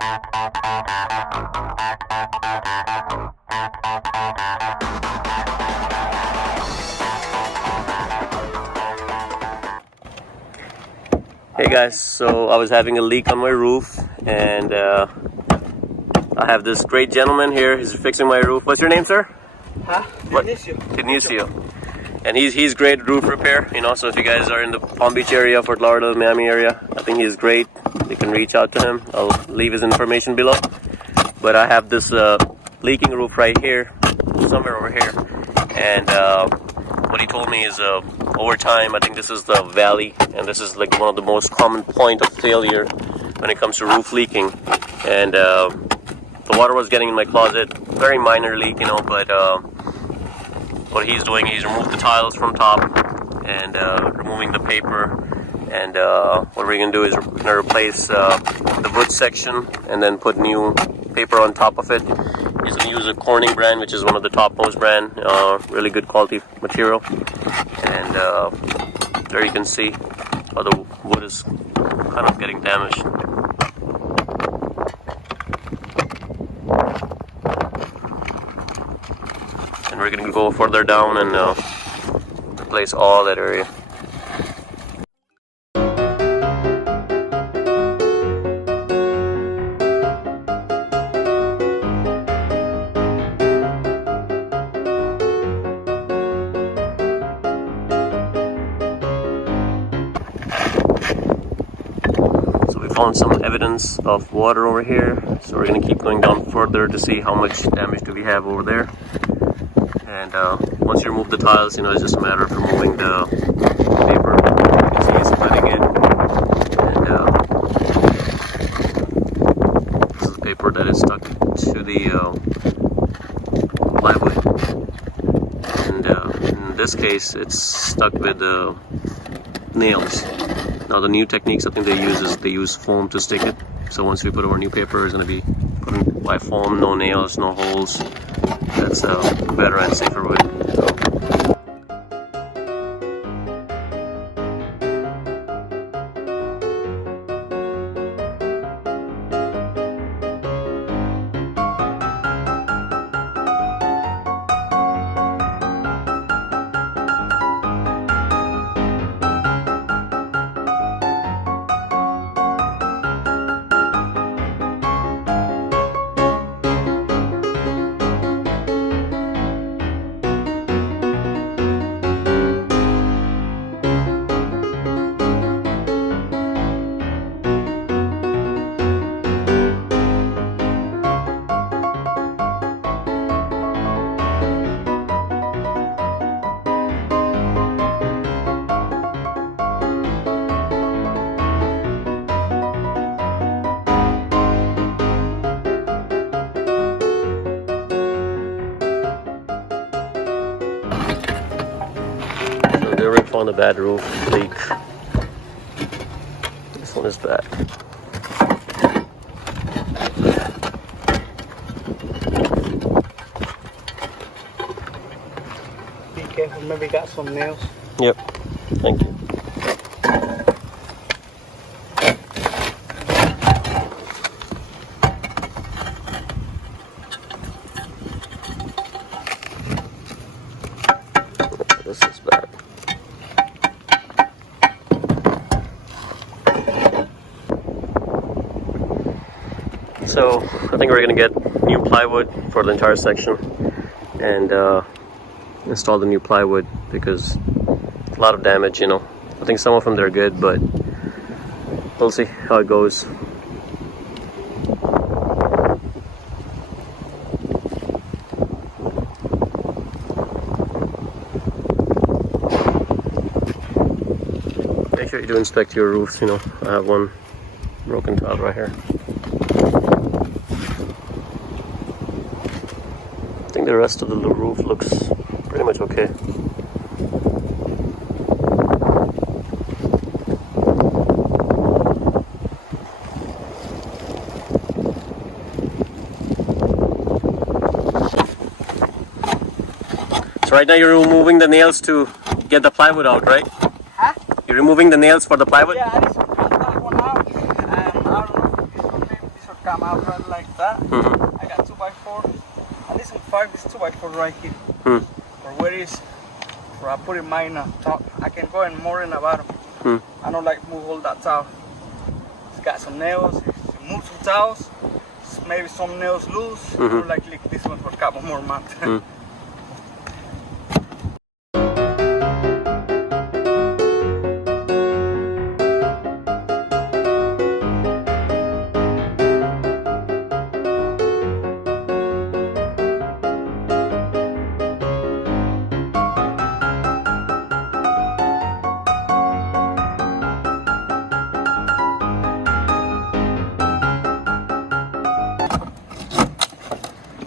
Hey guys, so I was having a leak on my roof, and I have this great gentleman here. He's fixing my roof. What's your name, sir? Huh? Dionisio. And he's great at roof repair, you know, so if you guys are in the Palm Beach area, Fort Lauderdale, Miami area, I think he's great. You can reach out to him. I'll leave his information below. But I have this leaking roof right here, somewhere over here, and what he told me is over time, I think this is the valley, and this is like one of the most common point of failure when it comes to roof leaking. And the water was getting in my closet, very minor leak, you know, but what he's doing, he's removed the tiles from top and removing the paper, and what we're going to do is we're going to replace the wood section and then put new paper on top of it. He's going to use a Corning brand, which is one of the topmost brand, really good quality material. And there you can see how the wood is kind of getting damaged. And we're going to go further down and replace all that area. Found some evidence of water over here, so we're going to keep going down further to see how much damage do we have over there. And once you remove the tiles, you know, it's just a matter of removing the paper. You can see it's splitting it, and this is the paper that is stuck to the plywood, and in this case it's stuck with the nails. Now the new techniques I think they use is they use foam to stick it. So once we put our new paper, it's going to be put in by foam, no nails, no holes. That's a better and safer way. They already found a bad roof leak. This one is bad. Be careful, maybe got some nails. Yep, thank you. This is bad. So I think we're gonna get new plywood for the entire section and install the new plywood because a lot of damage, you know. I think some of them they're good, but we'll see how it goes. Make sure you do inspect your roofs, you know. I have one broken tile right here. I think the rest of the roof looks pretty much okay. So right now you're removing the nails to get the plywood out, right? Huh? You're removing the nails for the plywood? Yeah, I need to cut that one out. I don't know if it's going to be come out right like that. I got 2x4. And this one 5 is 2x4 right here. Or where is where I put in mine on top. I can go in more in the bottom. I don't like move all that towel. It's got some nails. Move some towels. Maybe some nails loose. I don't like lick this one for a couple more months.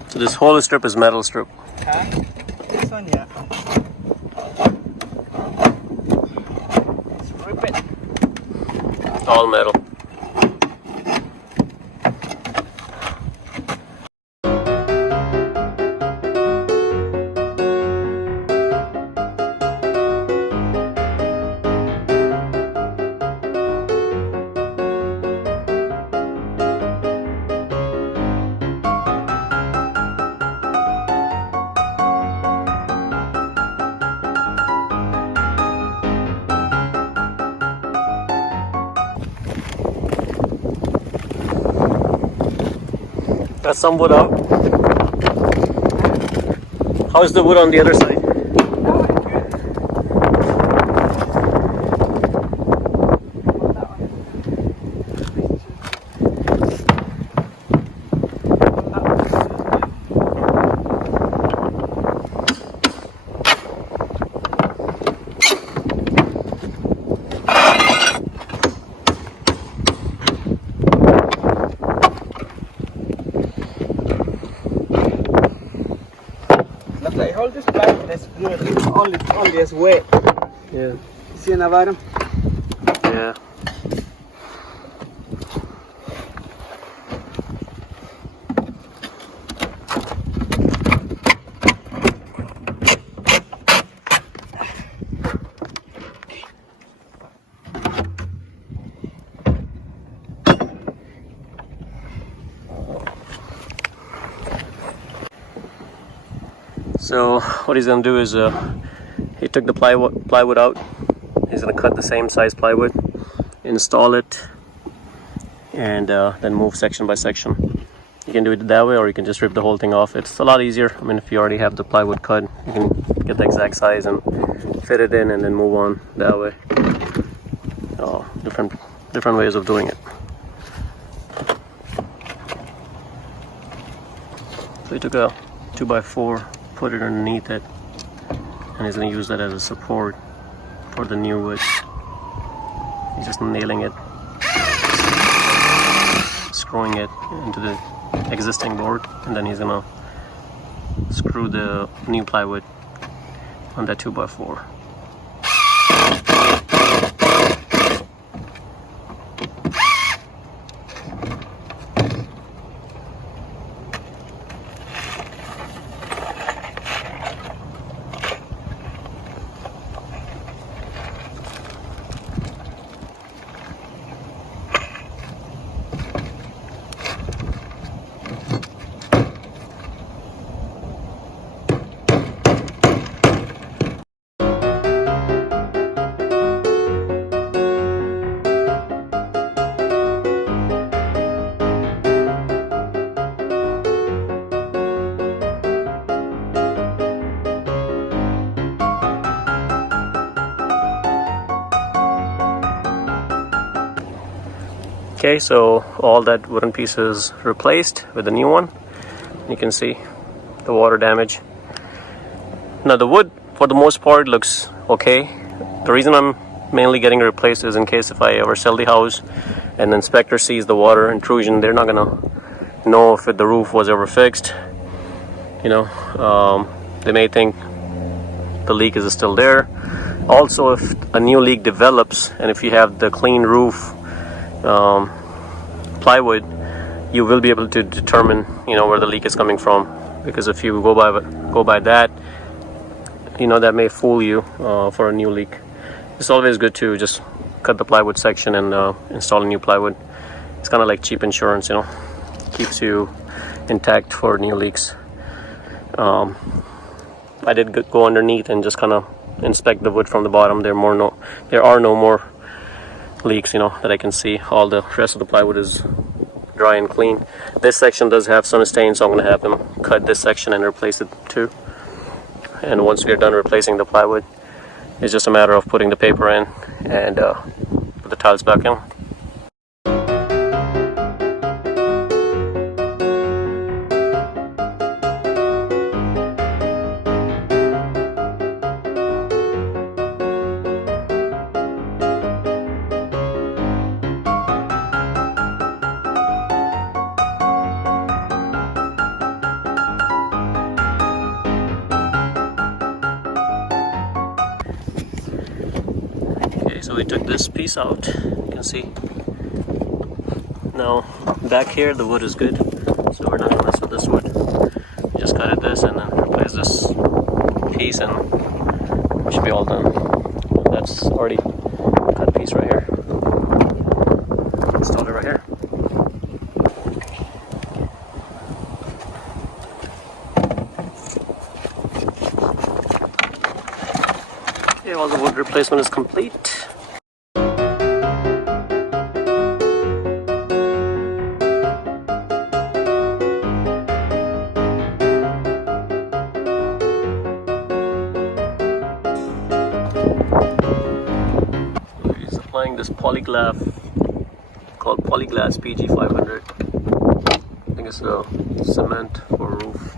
So this whole strip is metal strip. This one, yeah. Let's rip it. All metal. Got some wood out. How's the wood on the other side? Like hold this plywood, that's good. Only is wet. Yeah. See in the bottom? Yeah. So what he's gonna do is he took the plywood out. He's gonna cut the same size plywood, install it, and then move section by section. You can do it that way, or you can just rip the whole thing off. It's a lot easier. I mean, if you already have the plywood cut, you can get the exact size and fit it in, and then move on that way. Different ways of doing it. So he took a 2x4, put it underneath it, and he's going to use that as a support for the new wood. He's just nailing it, screwing it into the existing board, and then he's going to screw the new plywood on that 2x4. Okay, so all that wooden piece is replaced with the new one. You can see the water damage. Now the wood, for the most part, looks okay. The reason I'm mainly getting it replaced is in case if I ever sell the house and the inspector sees the water intrusion, they're not gonna know if the roof was ever fixed. You know, they may think the leak is still there. Also, if a new leak develops and if you have the clean roof plywood, you will be able to determine, you know, where the leak is coming from, because if you go by that, you know, that may fool you for a new leak. It's always good to just cut the plywood section and install a new plywood. It's kind of like cheap insurance, you know. keeps you intact for new leaks. I did go underneath and just kind of inspect the wood from the bottom. There are no more leaks, you know, that I can see. All the rest of the plywood is dry and clean. This section does have some stains, so I'm going to have them cut this section and replace it too. And once we're done replacing the plywood, it's just a matter of putting the paper in and put the tiles back in. So we took this piece out, you can see. Now back here the wood is good, so we're not gonna mess with this wood. We just cut this and then replace this piece and we should be all done. That's already cut piece right here. Installed it right here. Okay, all the wood replacement is complete. Applying this Polyglass called Polyglass PG 500. I think it's a cement for roof.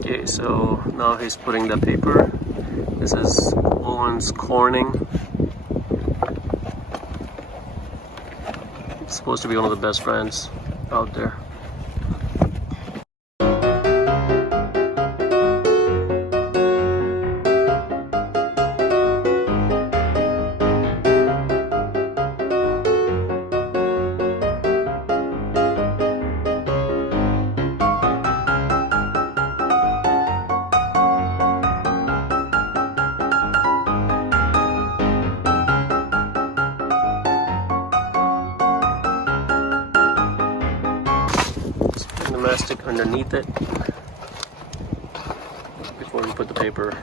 Okay, so now he's putting the paper. This is Owens Corning. It's supposed to be one of the best brands out there. The mastic underneath it before we put the paper.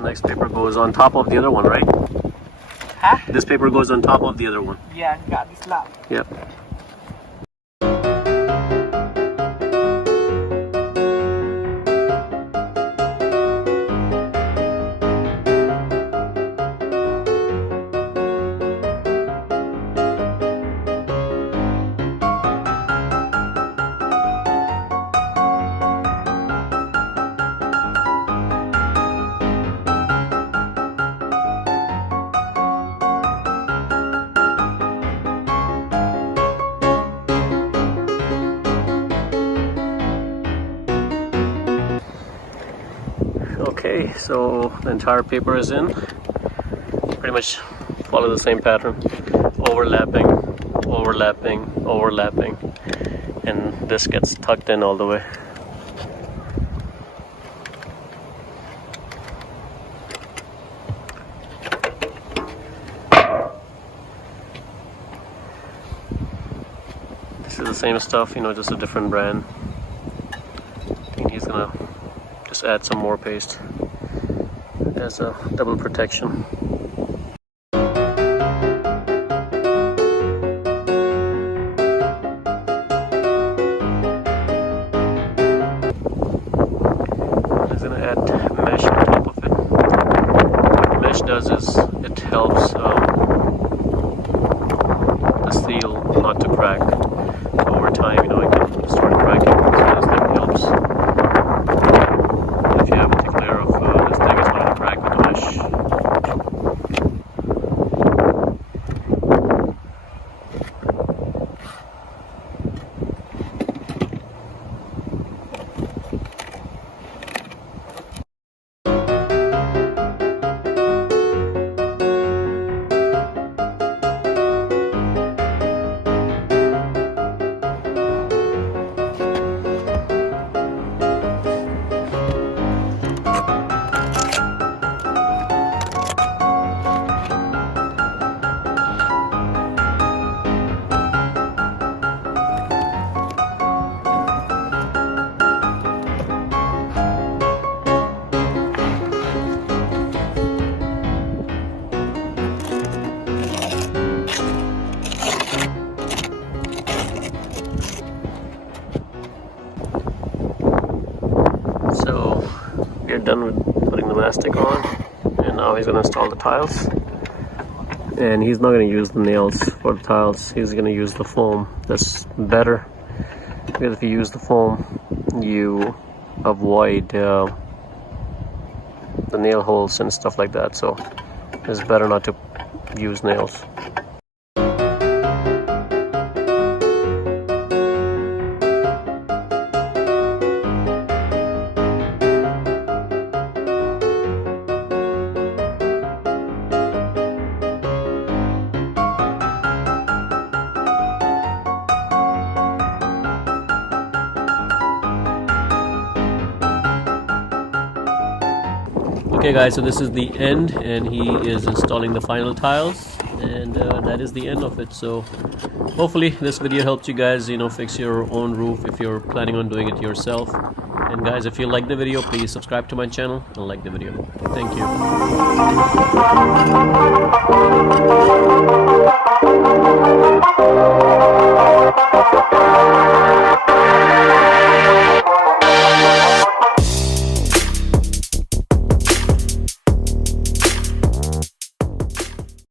Next paper goes on top of the other one, right? Huh? This paper goes on top of the other one. Yeah, got this lap. Yep. Okay, so the entire paper is in. Pretty much follow the same pattern. Overlapping, overlapping, overlapping. And this gets tucked in all the way. This is the same stuff, you know, just a different brand. I think he's gonna just add some more paste as a double protection. Mesh on top of it. What mesh does is it helps the steel not to crack. Over time, you know, it can start cracking, so that helps. If you have a thick layer of this thing, it's not going to crack with the mesh. So we're done with putting the mastic on, and now he's going to install the tiles. And he's not going to use the nails for the tiles, he's going to use the foam. That's better, because if you use the foam you avoid the nail holes and stuff like that, so it's better not to use nails. Okay guys, so this is the end, and he is installing the final tiles, and that is the end of it. So hopefully this video helped you guys, you know, fix your own roof if you're planning on doing it yourself. And guys, if you like the video, please subscribe to my channel and like the video. Thank you.